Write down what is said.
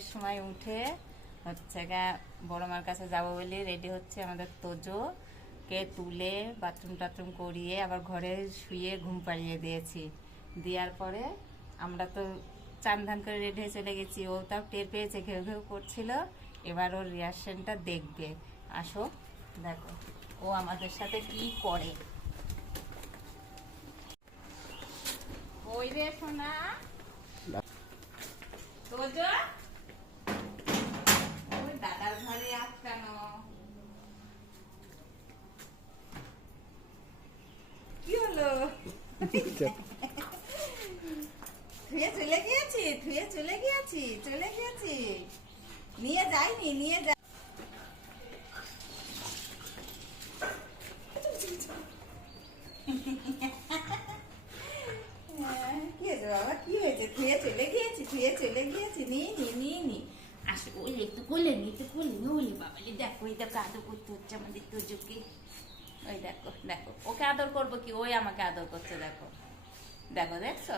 চারটের সময় উঠে হচ্ছে বড় মার কাছে যাবো বলে রেডি হচ্ছে আমাদের তোজো কে তুলে বাথরুম টাথরুম করিয়ে আবার ঘরে শুয়ে ঘুম পাড়িয়ে দিয়েছি। দেওয়ার পরে আমরা তো চান ধান করে রেডি হয়ে চলে গেছি। ও তাও টের পেয়েছে, ঘেউ ঘেউ করছিল। এবার ওর রিয়াকশনটা দেখবে। আসো দেখো ও আমাদের সাথে কি করে। ওই রে সোনা তোজো, ওই দাদার ঘরে আটকানো। কি হলো? ধুয়ে চলে গিয়েছি। নিয়ে যাইনি, নিয়ে যাই। কি হয়েছে বাবা, কি হয়েছে? ধুয়ে চলে গিয়েছি। নিয়ে আসো, ওই একটু কোলে নি, ওলে বাবা, দেখো এই দেখো আদর করতে হচ্ছে আমাদের তোজোকে। ওই দেখো ওকে আদর করবো কি, ওই আমাকে আদর করছে। দেখো দেখছো।